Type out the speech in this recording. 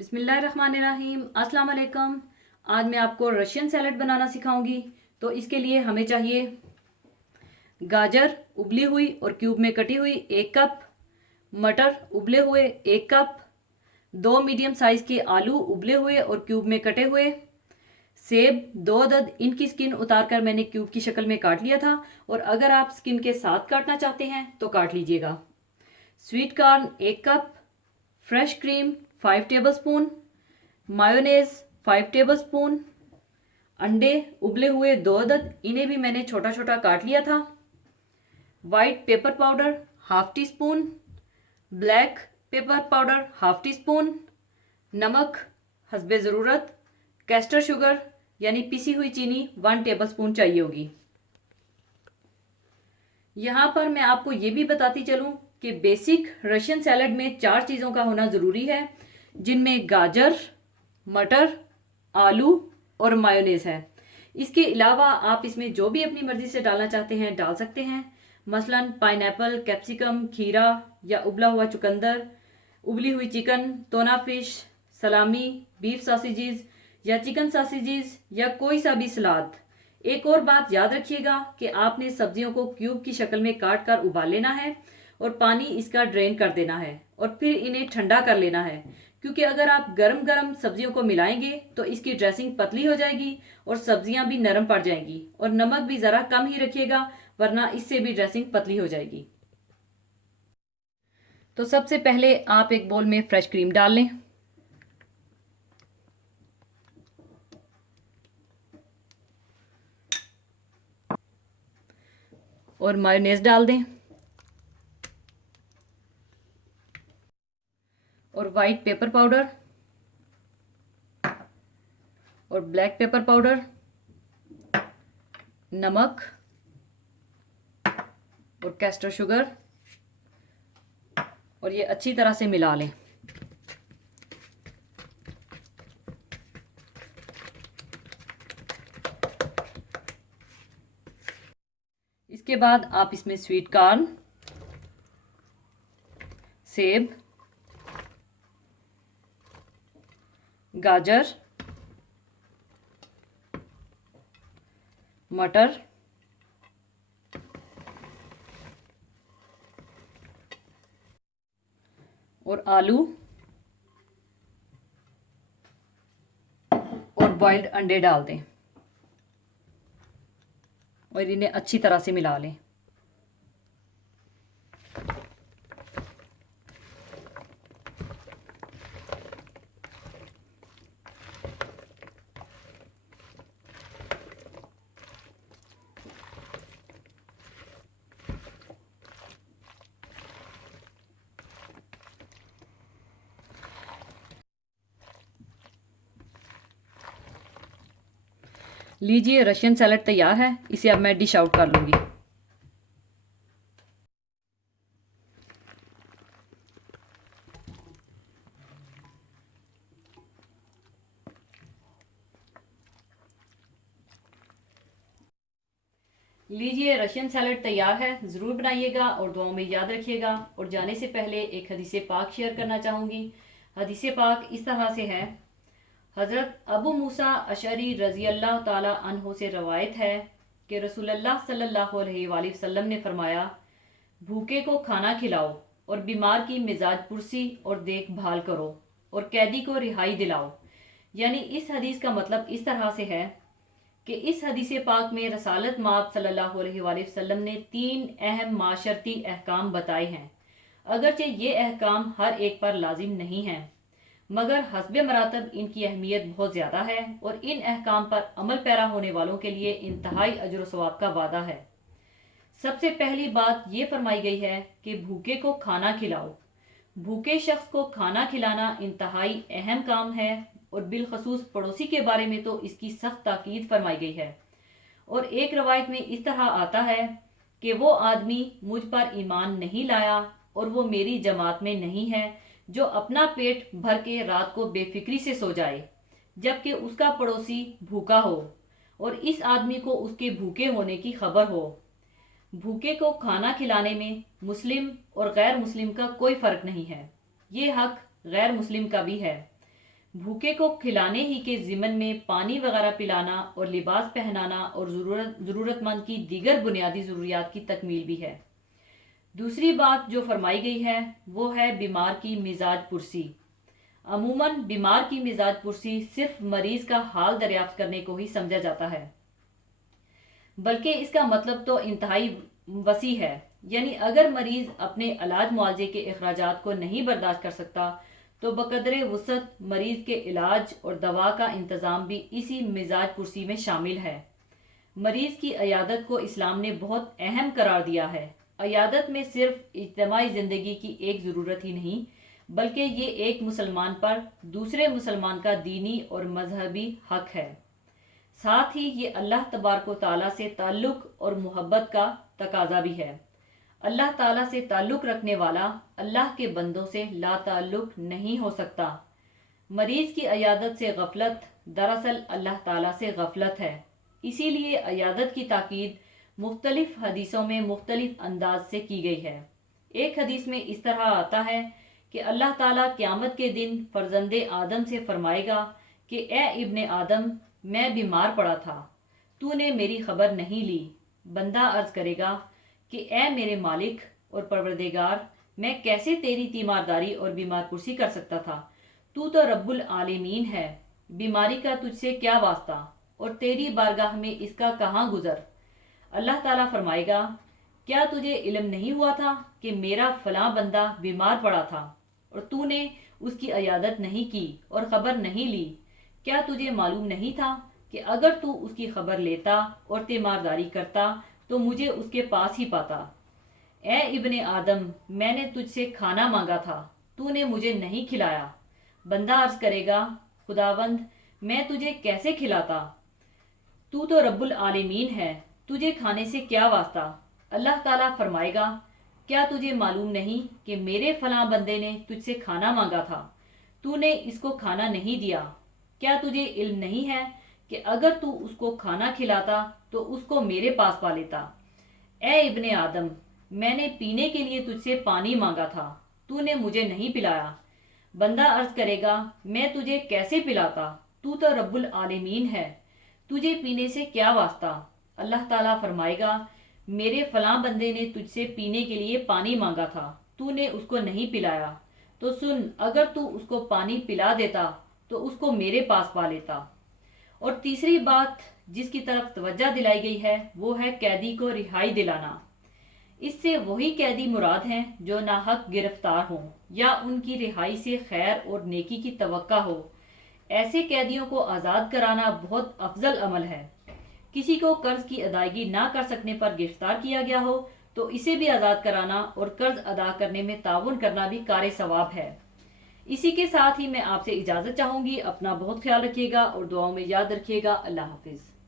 बिस्मिल्लाहिर्रहमानिर्रहीम। अस्सलाम वालेकुम। आज मैं आपको रशियन सैलड बनाना सिखाऊंगी। तो इसके लिए हमें चाहिए गाजर उबली हुई और क्यूब में कटी हुई 1 कप, मटर उबले हुए 1 कप, 2 मीडियम साइज़ के आलू उबले हुए और क्यूब में कटे हुए, सेब 2 अदद, इनकी स्किन उतार कर मैंने क्यूब की शक्ल में काट लिया था, और अगर आप स्किन के साथ काटना चाहते हैं तो काट लीजिएगा। Sweet corn 1 cup, fresh cream 5 tablespoon, mayonnaise 5 tablespoon, अंडे उबले हुए 2 अदद, इन्हें भी मैंने छोटा छोटा काट लिया था, white pepper powder half tea spoon, black pepper powder half tea spoon, नमक हस्बे ज़रूरत, कैस्टर शुगर यानी पिसी हुई चीनी 1 टेबलस्पून चाहिए होगी। यहाँ पर मैं आपको ये भी बताती चलूँ कि बेसिक रशियन सैलड में 4 चीज़ों का होना ज़रूरी है, जिनमें गाजर, मटर, आलू और मायोनेज़ है। इसके अलावा आप इसमें जो भी अपनी मर्ज़ी से डालना चाहते हैं डाल सकते हैं, मसलन पाइनएप्पल, कैप्सिकम, खीरा या उबला हुआ चुकंदर, उबली हुई चिकन, टोना फिश, सलामी, बीफ सॉसेजेस या चिकन सॉसेजेस या कोई सा भी सलाद। एक और बात याद रखिएगा कि आपने सब्जियों को क्यूब की शक्ल में काट कर उबाल लेना है और पानी इसका ड्रेन कर देना है और फिर इन्हें ठंडा कर लेना है, क्योंकि अगर आप गरम गरम सब्जियों को मिलाएंगे तो इसकी ड्रेसिंग पतली हो जाएगी और सब्जियां भी नरम पड़ जाएंगी। और नमक भी ज़रा कम ही रखिएगा, वरना इससे भी ड्रेसिंग पतली हो जाएगी। तो सबसे पहले आप एक बोल में फ्रेश क्रीम डाल लें और मायोनेज़ डाल दें और वाइट पेपर पाउडर और ब्लैक पेपर पाउडर, नमक और कैस्टर शुगर, और ये अच्छी तरह से मिला लें। इसके बाद आप इसमें स्वीट कॉर्न, सेब, गाजर, मटर, और आलू और बॉइल्ड अंडे डाल दें और इन्हें अच्छी तरह से मिला लें। लीजिए, रशियन सैलड तैयार है। इसे अब मैं डिश आउट कर लूँगी। लीजिए, रशियन सैलड तैयार है। ज़रूर बनाइएगा और दुआओं में याद रखिएगा। और जाने से पहले एक हदीस पाक शेयर करना चाहूँगी। हदीस पाक इस तरह से है। हज़रत अबू मूसा अशरी रज़ी अल्लाह ताला अन्हो से रवायत है कि रसूलुल्लाह सल्लल्लाहु अलैहि वसल्लम ने फरमाया, भूखे को खाना खिलाओ और बीमार की मिजाज पुरसी और देखभाल करो और कैदी को रिहाई दिलाओ। यानी इस हदीस का मतलब इस तरह से है कि इस हदीस पाक में रसालत माब सल्लल्लाहु अलैहि वसल्लम ने 3 अहम माशरती अहकाम बताए हैं। अगरचे ये अहकाम हर एक पर लाजिम नहीं हैं, मगर हस्बे मरातब इनकी अहमियत बहुत ज़्यादा है और इन अहकाम पर अमल पैरा होने वालों के लिए इंतहाई अजर सवाब का वादा है। सबसे पहली बात ये फरमाई गई है कि भूखे को खाना खिलाओ। भूखे शख्स को खाना खिलाना इंतहाई अहम काम है और बिलखसूस पड़ोसी के बारे में तो इसकी सख्त ताकीद फरमाई गई है। और एक रवायत में इस तरह आता है कि वो आदमी मुझ पर ईमान नहीं लाया और वो मेरी जमात में नहीं है जो अपना पेट भर के रात को बेफिक्री से सो जाए जबकि उसका पड़ोसी भूखा हो और इस आदमी को उसके भूखे होने की खबर हो। भूखे को खाना खिलाने में मुस्लिम और गैर मुस्लिम का कोई फ़र्क नहीं है, ये हक गैर मुस्लिम का भी है। بھوکے کو کھلانے ہی کے ضمن میں پانی وغیرہ پلانا اور لباس پہنانا اور ضرورت مند کی دیگر بنیادی ضروریات کی تکمیل بھی ہے۔ دوسری بات جو فرمائی گئی ہے وہ ہے بیمار کی مزاج پرسی۔ عموماً بیمار کی مزاج پرسی صرف مریض کا حال دریافت کرنے کو ہی سمجھا جاتا ہے، بلکہ اس کا مطلب تو انتہائی وسیع ہے۔ یعنی اگر مریض اپنے علاج معالجے کے اخراجات کو نہیں برداشت کر سکتا تو بقدر وسعت مریض کے علاج اور دوا کا انتظام بھی اسی مزاج پرسی میں شامل ہے۔ مریض کی عیادت کو اسلام نے بہت اہم قرار دیا ہے۔ عیادت میں صرف اجتماعی زندگی کی ایک ضرورت ہی نہیں، بلکہ یہ ایک مسلمان پر دوسرے مسلمان کا دینی اور مذہبی حق ہے۔ ساتھ ہی یہ اللہ تبارک و تعالیٰ سے تعلق اور محبت کا تقاضا بھی ہے۔ اللہ تعالیٰ سے تعلق رکھنے والا اللہ کے بندوں سے لا تعلق نہیں ہو سکتا۔ مریض کی عیادت سے غفلت دراصل اللہ تعالیٰ سے غفلت ہے۔ اسی لیے عیادت کی تاکید مختلف حدیثوں میں مختلف انداز سے کی گئی ہے۔ ایک حدیث میں اس طرح آتا ہے کہ اللہ تعالیٰ قیامت کے دن فرزند آدم سے فرمائے گا کہ اے ابن آدم، میں بیمار پڑا تھا، تو نے میری خبر نہیں لی۔ بندہ عرض کرے گا کہ اے میرے مالک اور پروردگار، میں کیسے تیری تیمارداری اور بیمار پرسی کر سکتا تھا؟ تو رب العالمین ہے، بیماری کا تجھ سے کیا واسطہ اور تیری بارگاہ میں اس کا کہاں گزر؟ اللہ تعالیٰ فرمائے گا، کیا تجھے علم نہیں ہوا تھا کہ میرا فلاں بندہ بیمار پڑا تھا اور تو نے اس کی عیادت نہیں کی اور خبر نہیں لی؟ کیا تجھے معلوم نہیں تھا کہ اگر تو اس کی خبر لیتا اور تیمارداری کرتا تو مجھے اس کے پاس ہی پاتا؟ اے ابن آدم، میں نے تجھ سے کھانا مانگا تھا، تو نے مجھے نہیں کھلایا۔ بندہ عرض کرے گا، خداوند، میں تجھے کیسے کھلاتا؟ تو رب العالمین ہے، تجھے کھانے سے کیا واسطہ؟ اللہ تعالیٰ فرمائے گا، کیا تجھے معلوم نہیں کہ میرے فلاں بندے نے تجھ سے کھانا مانگا تھا، تو نے اس کو کھانا نہیں دیا؟ کیا تجھے علم نہیں ہے کہ اگر تو اس کو کھانا کھلاتا تو اس کو میرے پاس پا لیتا؟ اے ابن آدم، میں نے پینے کے لیے تجھ سے پانی مانگا تھا، تو نے مجھے نہیں پلایا۔ بندہ عرض کرے گا، میں تجھے کیسے پلاتا؟ تو رب العالمین ہے، تجھے پینے سے کیا واسطہ؟ اللہ تعالیٰ فرمائے گا، میرے فلاں بندے نے تجھ سے پینے کے لیے پانی مانگا تھا، تو نے اس کو نہیں پلایا۔ تو سن، اگر تو اس کو پانی پلا دیتا تو اس کو میرے پاس پا لیتا۔ اور تیسری بات جس کی طرف توجہ دلائی گئی ہے وہ ہے قیدی کو رہائی دلانا۔ اس سے وہی قیدی مراد ہیں جو ناحق گرفتار ہوں یا ان کی رہائی سے خیر اور نیکی کی توقع ہو۔ ایسے قیدیوں کو آزاد کرانا بہت افضل عمل ہے۔ کسی کو قرض کی ادائیگی نہ کر سکنے پر گرفتار کیا گیا ہو تو اسے بھی آزاد کرانا اور قرض ادا کرنے میں تعاون کرنا بھی کار ثواب ہے۔ اسی کے ساتھ ہی میں آپ سے اجازت چاہوں گی۔ اپنا بہت خیال رکھیے گا اور دعاؤں میں یاد رکھیے گا۔ اللہ حافظ۔